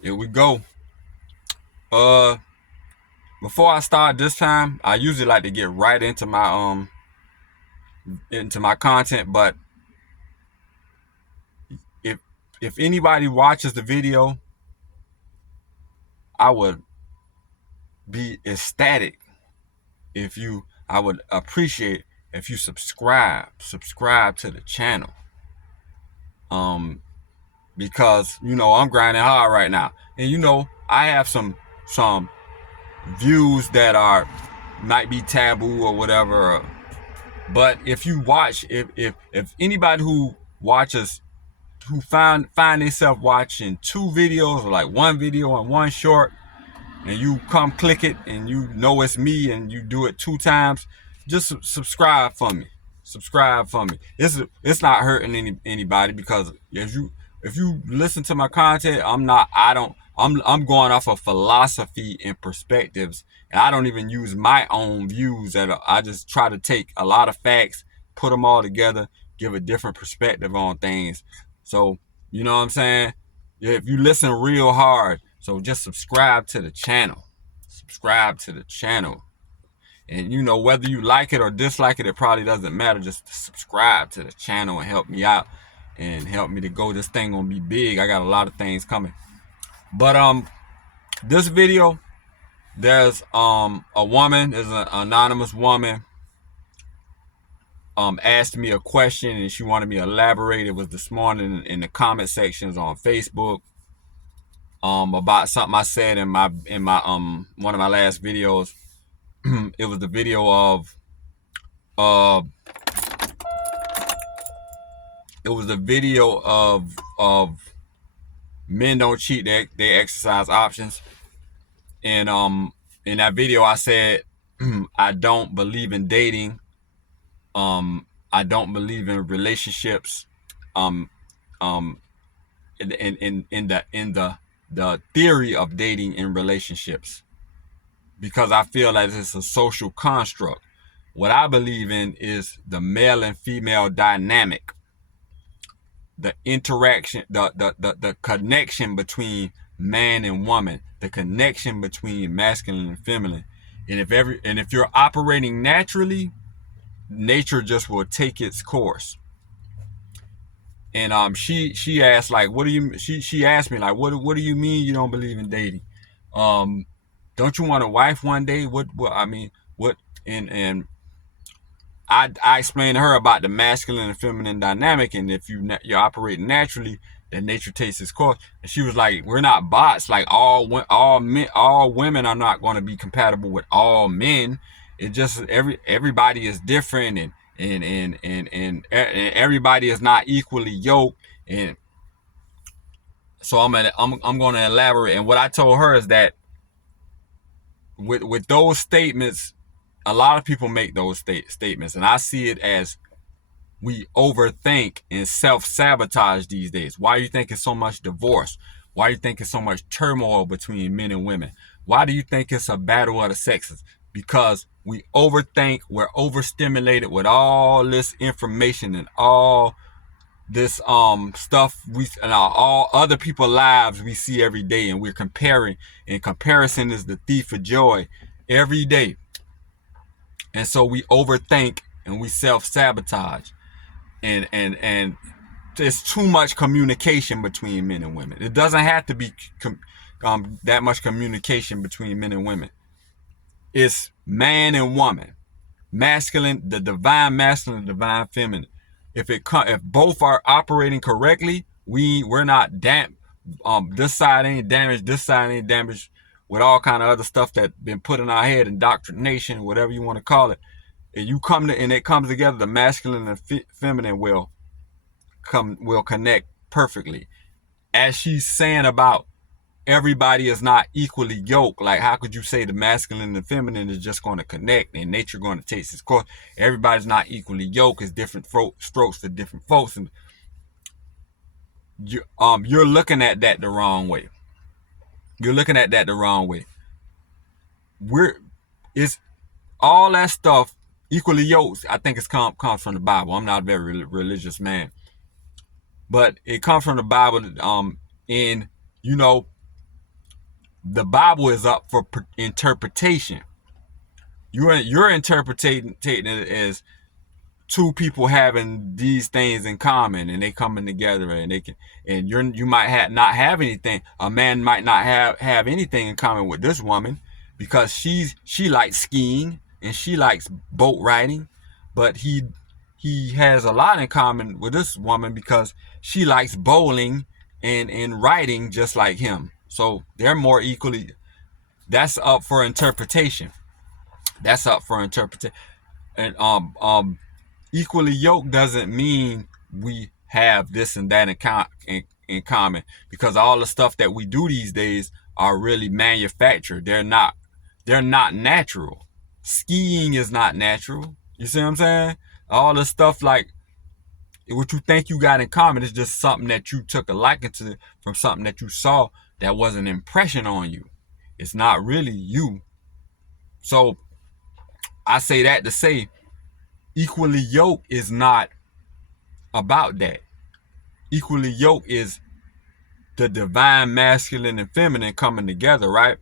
Here we go. Uh, Before I start this time, I usually like to get right into my content. But if if anybody watches the video, I would be ecstatic if you. I would appreciate if you subscribe to the channel. Because I'm grinding hard right now, and I have some views that are might be taboo or whatever. But if you watch, if anybody who watches, who find themselves watching two videos, or like one video and one short, and you come click it and you know it's me and you do it two times, just subscribe for me. Subscribe for me. It's not hurting anybody, because if you listen to my content, I'm going off of philosophy and perspectives, and I don't even use my own views. I just try to take a lot of facts, put them all together, give a different perspective on things. So, you know what I'm saying? If you listen real hard, so just subscribe to the channel. Subscribe to the channel. And whether you like it or dislike it, it probably doesn't matter. Just subscribe to the channel and help me out and help me to go. This thing gonna be big. I got a lot of things coming. But this video, there's there's an anonymous woman asked me a question, and she wanted me to elaborate. It was this morning in the comment sections on Facebook. About something I said in my one of my last videos. It was the video of uh it was the video of men don't cheat, they exercise options. And in that video I said I don't believe in dating. I don't believe in relationships. Um um in the theory of dating in relationships, because I feel like it's a social construct. What I believe in is the male and female dynamic, the interaction, the connection between man and woman, the connection between masculine and feminine. And if you're operating naturally, nature just will take its course. And she asked, like, what do you she asked me, like, what do you mean you don't believe in dating? Um don't you want a wife one day? What I mean, what and I explained to her about the masculine and feminine dynamic, and if you're operating naturally, then nature takes its course. And she was like, "We're not bots. Like all women are not going to be compatible with all men. It just everybody is different, and everybody is not equally yoked." And so I'm going to elaborate. And what I told her is that with those statements, a lot of people make those statements, and I see it as we overthink and self-sabotage these days. Why do you think it's so much divorce? Why do you think it's so much turmoil between men and women? Why do you think it's a battle of the sexes? Because we overthink, we're overstimulated with all this information and all this stuff and all other people's lives we see every day, and we're comparing, and comparison is the thief of joy every day. And so we overthink and we self-sabotage, and there's too much communication between men and women. It doesn't have to be that much communication between men and women. It's man and woman, masculine, the divine masculine, the divine feminine. If both are operating correctly, we're not this side ain't damaged, this side ain't damaged, with all kind of other stuff that been put in our head, indoctrination, whatever you want to call it. And it comes together, the masculine and feminine will connect perfectly. As she's saying about everybody is not equally yoked, like, how could you say the masculine and feminine is just going to connect and nature going to take its course? Everybody's not equally yoked. It's different strokes for different folks, and you're looking at that the wrong way. You're looking at that the wrong way. It's all that stuff equally yoked. I think it comes from the Bible. I'm not a very religious man, but it comes from the Bible. And the Bible is up for interpretation. You're interpreting it as two people having these things in common, and they coming together, and they can, and you might not have anything. A man might not have anything in common with this woman, because she likes skiing and she likes boat riding, but he has a lot in common with this woman because she likes bowling and riding just like him. So they're more equally. That's up for interpretation. That's up for interpretation. And equally yoked doesn't mean we have this and that in common, because all the stuff that we do these days are really manufactured. They're not natural. Skiing is not natural. You see what I'm saying? All the stuff like what you think you got in common is just something that you took a liking to from something that you saw that was an impression on you. It's not really you. So I say that to say equally yoked is not about that. Equally yoked is the divine masculine and feminine coming together, right?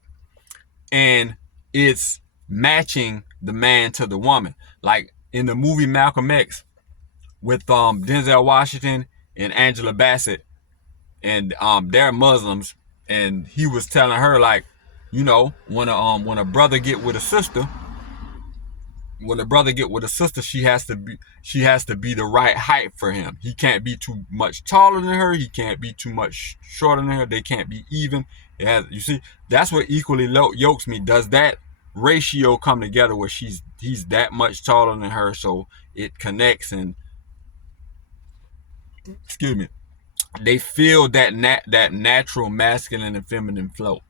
And it's matching the man to the woman. Like in the movie Malcolm X with Denzel Washington and Angela Bassett, and they're Muslims, and he was telling her, like, you know, when a brother get with a sister, she has to be the right height for him. He can't be too much taller than her. He can't be too much shorter than her. They can't be even. You see, that's what equally yokes me. Does that ratio come together where he's that much taller than her, so it connects, and excuse me, they feel that natural masculine and feminine flow.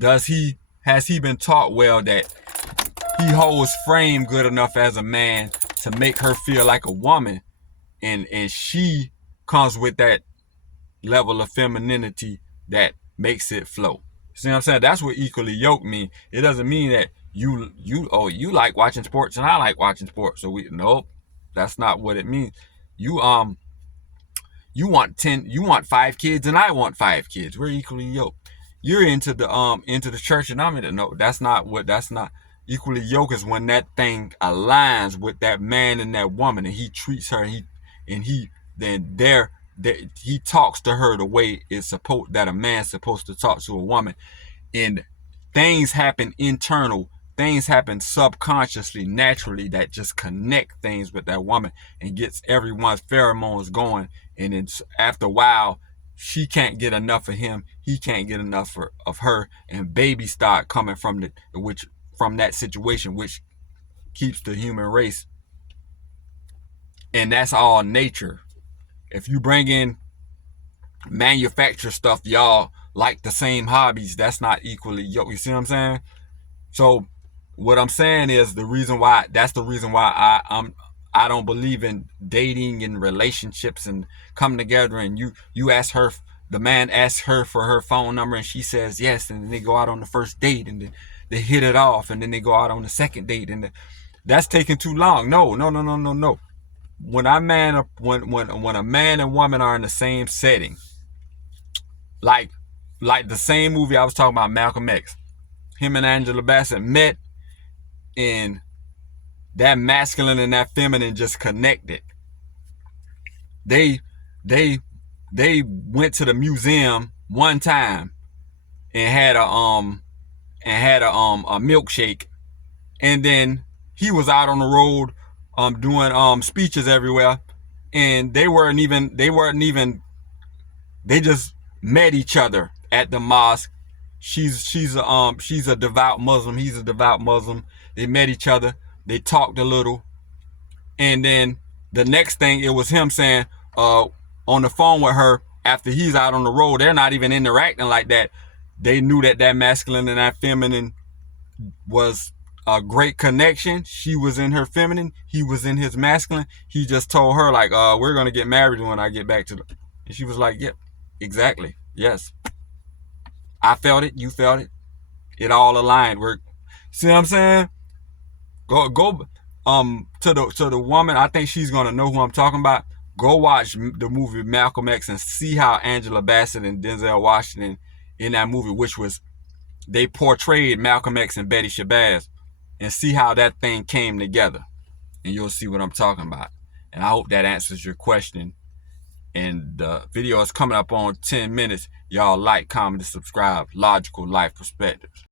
Has he been taught well that he holds frame good enough as a man to make her feel like a woman, and she comes with that level of femininity that makes it flow. See what I'm saying? That's what equally yoked mean. It doesn't mean that you like watching sports and I like watching sports, so nope, that's not what it means. You want 5 kids and I want 5 kids. We're equally yoked. You're into the church and I'm into, no, that's not equally yoked. Is when that thing aligns with that man and that woman, and he treats her, he talks to her the way that a man's supposed to talk to a woman, and things happen internal. Things happen subconsciously, naturally, that just connect things with that woman and gets everyone's pheromones going. And then after a while, she can't get enough of him. He can't get enough of her. And babies start coming from that situation, which keeps the human race. And that's all nature. If you bring in manufactured stuff, y'all like the same hobbies, that's not equally yoked. You see what I'm saying? So what I'm saying is the reason why I don't believe in dating and relationships and coming together, and you ask her, the man asks her for her phone number and she says yes, and then they go out on the first date and then they hit it off, and then they go out on the second date, and that's taking too long. No. When a man and woman are in the same setting, like the same movie I was talking about, Malcolm X, him and Angela Bassett met, and that masculine and that feminine just connected. They went to the museum one time and had a milkshake, and then he was out on the road doing speeches everywhere, and they just met each other at the mosque. She's a devout Muslim. He's a devout Muslim. They met each other. They talked a little, and then the next thing, it was him saying on the phone with her after he's out on the road. They're not even interacting like that. They knew that masculine and that feminine was a great connection. She was in her feminine. He was in his masculine. He just told her, like, we're going to get married when I get back to the... And she was like, yep, exactly. Yes. I felt it. You felt it. It all aligned. See what I'm saying? Go to the woman. I think she's going to know who I'm talking about. Go watch the movie Malcolm X and see how Angela Bassett and Denzel Washington in that movie, which was they portrayed Malcolm X and Betty Shabazz, and see how that thing came together. And you'll see what I'm talking about. And I hope that answers your question. And the video is coming up on 10 minutes. Y'all like, comment, and subscribe. Logical Life Perspectives.